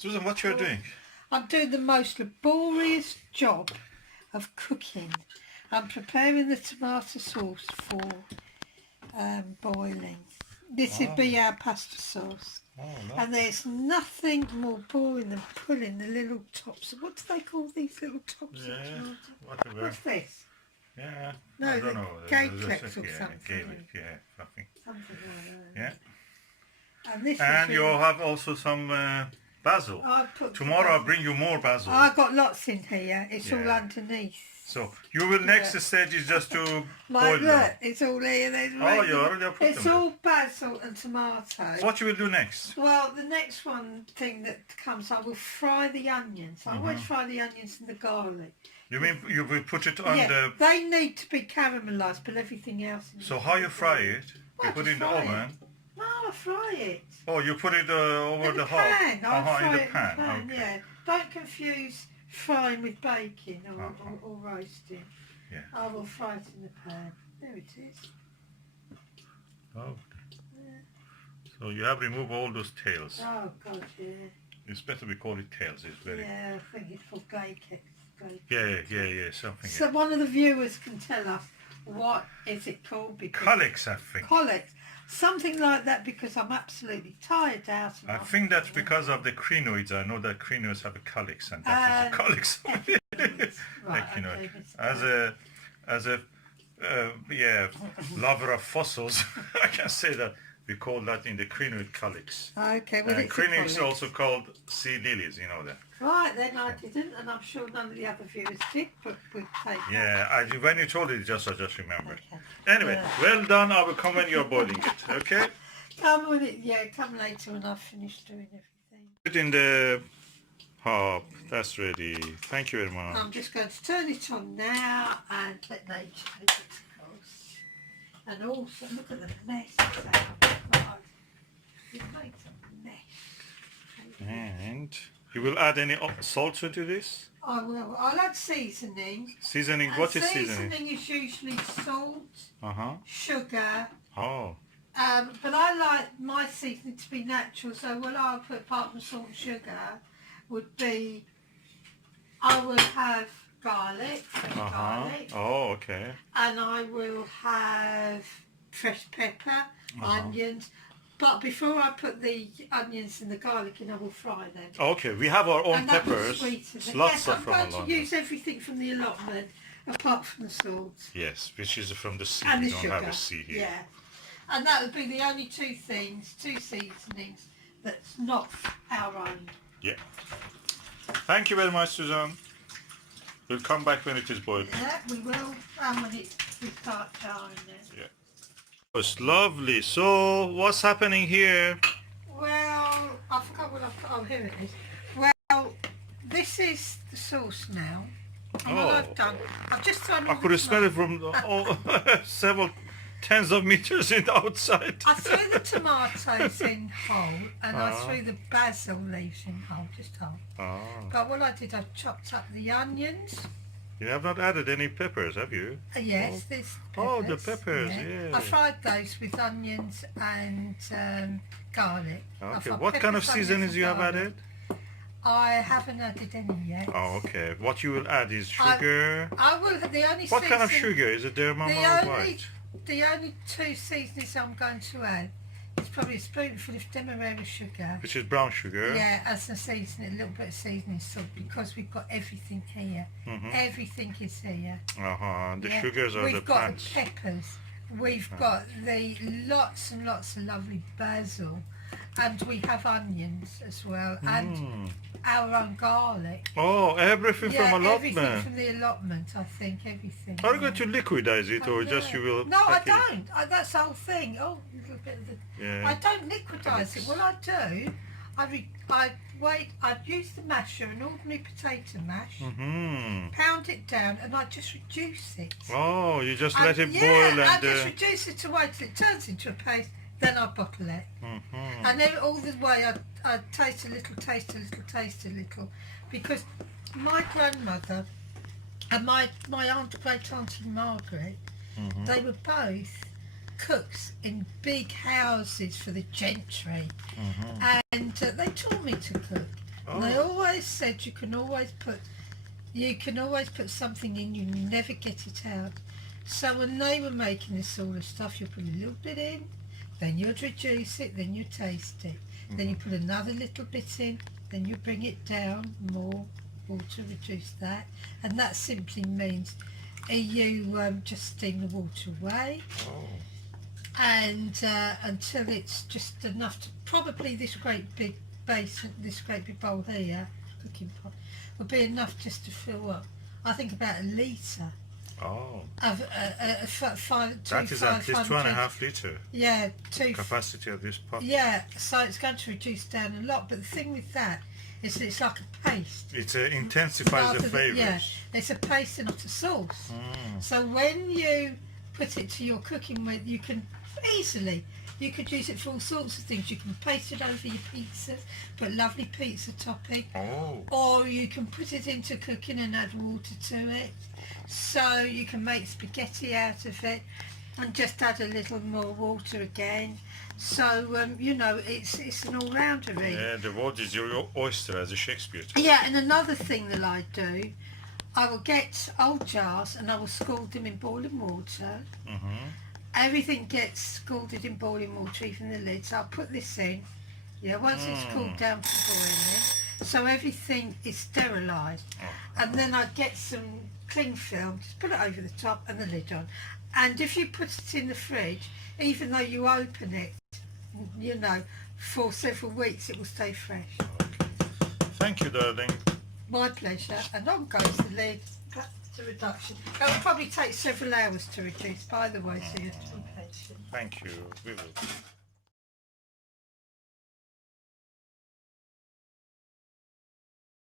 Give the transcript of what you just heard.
Susan, what you're doing? I'm doing the most laborious job of cooking. I'm preparing the tomato sauce for boiling. This will be our pasta sauce. Oh, no. And there's nothing more boring than pulling the little tops. What do they call these little tops of tomato? Whatever. What's this? Yeah. No, I don't know. Gaelic or something. Gaelic, yeah, something. Something like that. Yeah. And, this And is you really, have also some basil. Tomorrow I'll bring you more basil. I've got lots in here. It's all Yeah. underneath. So you will next stage is just to boil Look, them. it's all here. There's Oh, you already have put It's them. all basil and tomato. What you will do next? Well, the next thing that comes, I will fry the onions. I always fry the onions and the garlic. You mean you will put it on the... They need to be caramelised, but everything else... So how you fry it? Well, You put it in the just fry oven? No, I fry it. Oh, you put it over In the the hot? pan. I fry in the it in pan. the pan, Okay. yeah. Don't confuse frying with baking or roasting. Yeah. I will fry it in the pan. There it is. Oh. So you have removed all those tails. Oh, God, yeah. It's better we call it tails. It's very... Yeah, I think it's for gay cakes. Yeah, something. So one of the viewers can tell us what is it called? Because Calyx, I think. Calyx. Something like that, because I'm absolutely tired out. I think that's because of the crinoids. I know that crinoids have a calyx, and that is a calyx. Right, like, you know, okay, as a lover of fossils, I can say that we call that in the crinoid calyx. Okay, well, it's crinoids calyx. also called sea lilies, you know that. Right, then I didn't, and I'm sure none of the other viewers did, but we'll take Yeah, when you told it, I just remembered. Okay. Anyway, well done. I will come when you're boiling it. Okay. Come with it, yeah, come later when I've finished doing everything. Put it in the hob. That's ready. Thank you very much. I'm just going to turn it on now and let nature take its course. And also, look at the mess it's out. It makes a mess. And you will add any salt into this? I will. I'll add seasoning. Seasoning. What is seasoning? Seasoning is usually salt, sugar. Oh. But I like my seasoning to be natural, so what I'll put apart from salt and sugar would be, I will have garlic, fresh garlic. Oh, okay. And I will have fresh pepper, onions. But before I put the onions and the garlic in, I will fry them. Okay, we have our own And that will peppers. sweeten them. Lots Yes, of I'm from going to Allotment. use everything from the allotment, apart from the salt. Yes, which is from the sea. And We the don't sugar. have a sea here. Yeah. And that would be the only two seasonings that's not our own. Yeah. Thank you very much, Susan. We'll come back when it is boiled. Yeah, we will, and when we start charring it. Yeah. It's lovely. So, what's happening here? Well, I forgot what I've put. Oh, here it is. Well, this is the sauce now. And what I've done, I've just thrown I all could the have smelled it from several tens of meters in the outside. I threw the tomatoes in whole, and I threw the basil leaves in whole, just whole. But what I did, I chopped up the onions. You have not added any peppers, have you? Yes, there's peppers. Oh, the peppers, yeah. I fried those with onions and garlic. Okay, what kind of seasonings you have added? I haven't added any yet. Oh, okay. What you will add is sugar. I will have the only What kind of sugar? Is it Dermama or white? The only two seasonings I'm going to add is probably a spoonful of demerara sugar. Which is brown sugar. Yeah, as a seasoning, a little bit of seasoning salt, because we've got everything here. Everything is here. The sugars are the plants. We've got the peppers. We've got the lots and lots of lovely basil. And we have onions as well. And our own garlic. Oh, everything from Allotment. Everything from the allotment, I think, everything. Are you going to liquidize it or just you will... No, I don't. That's the whole thing. Oh, a little bit of the... Yeah. I don't liquidize it. What I do, I'd use the masher, an ordinary potato mash, pound it down, and I just reduce it. Oh, you just let it boil and... I just reduce it away till it turns into a paste. Then I bottle it. And then all the way I taste a little, taste a little, taste a little. Because my grandmother and my great auntie Margaret, they were both cooks in big houses for the gentry. And they taught me to cook. And they always said you can always put something in, you never get it out. So when they were making this sort of stuff, you put a little bit in, then you'd reduce it, then you taste it. Then you put another little bit in, then you bring it down, more water, reduce that. And that simply means you just steam the water away. And until it's just enough to, probably this great big basin, this great big bowl here, cooking pot, would be enough just to fill up, I think, about a litre. Oh. Of That is at least 2.5 litre. Yeah, capacity of this pot. Yeah, so it's going to reduce down a lot. But the thing with that is that it's like a paste. It intensifies the flavours. Yeah, it's a paste and not a sauce. So when you put it to your cooking with, you can easily, you could use it for all sorts of things. You can paste it over your pizzas, put lovely pizza topping. Or you can put it into cooking and add water to it. So you can make spaghetti out of it and just add a little more water again. So, you know, it's an all-rounder really. Yeah, the water is your oyster, as a Shakespeare. Yeah, and another thing that I do, I will get old jars and I will scald them in boiling water. Everything gets scalded in boiling water, even the lids. I'll put this in, yeah, once it's cooled down for boiling, so everything is sterilised. And then I get some cling film, just put it over the top and the lid on. And if you put it in the fridge, even though you open it, you know, for several weeks, it will stay fresh. Thank you, darling. My pleasure. And on goes the lid. Back to reduction. It will probably take several hours to reduce, by the way, so you have to be patient. Thank you. We will.